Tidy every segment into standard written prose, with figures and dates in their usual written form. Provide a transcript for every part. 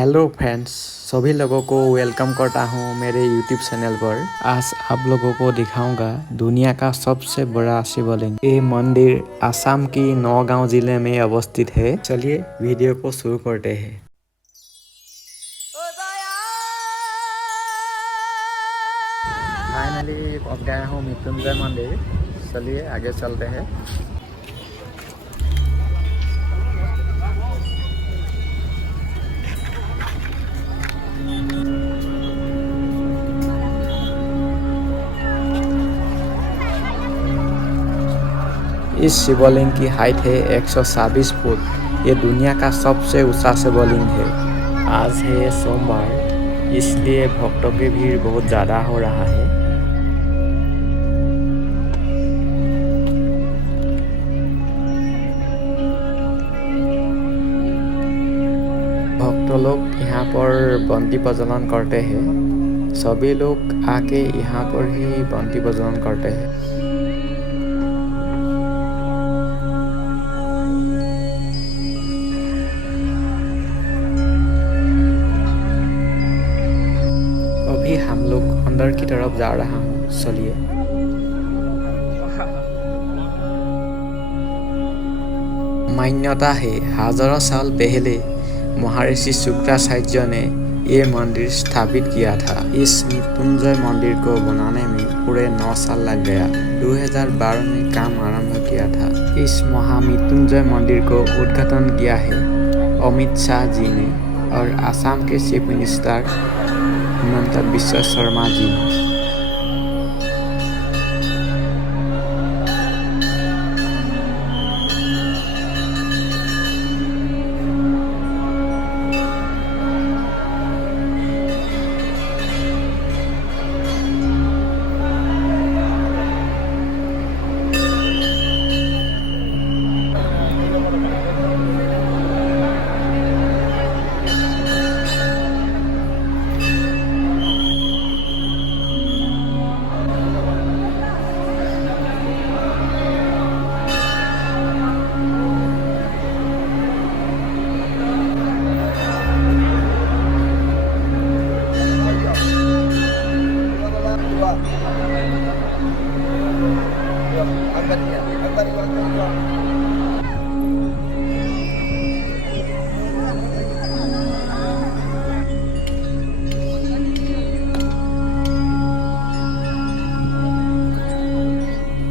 Hello friends, सभी लोगों को वेलकम करता हूँ मेरे यूट्यूब चैनल पर। आज आप लोगों को दिखाऊंगा दुनिया का सबसे बड़ा शिवलिंग। ये मंदिर असम की नौगांव जिले में अवस्थित है। चलिए वीडियो को शुरू करते हैं। फाइनली पहुंच गया हूँ मृत्युंजय मंदिर। चलिए आगे चलते हैं। इस शिवलिंग की हाइट है 126 फुट। ये दुनिया का सबसे ऊंचा शिवलिंग है। आज है सोमवार, इसलिए भक्तों की भीड़ बहुत ज़्यादा हो रहा है। भक्त लोग यहाँ पर बंती प्रज्वलन करते हैं। सभी लोग आके यहाँ पर ही बंती प्रज्वलन करते हैं। अभी हम लोग अंदर की तरफ जा रहा हूँ। चलिए। मान्यता है हजारों साल पहले महर्षि शुक्राचार्य ने ये मंदिर स्थापित किया था। इस मृत्युंजय मंदिर को बनाने में पूरे 9 साल लग गया। 2012 में काम आरंभ किया था। इस महामृत्युंजय मंदिर को उद्घाटन किया है अमित शाह जी ने और असम के चीफ मिनिस्टर हिमंत बिश्व शर्मा जी ने।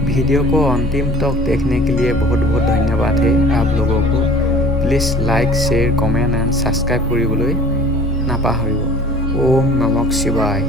वीडियो को अंतिम तक देखने के लिए बहुत बहुत धन्यवाद है आप लोगों को। Please like share comment and subscribe কৰিবলৈ নাপাহৰিব। ओम नमः शिवाय।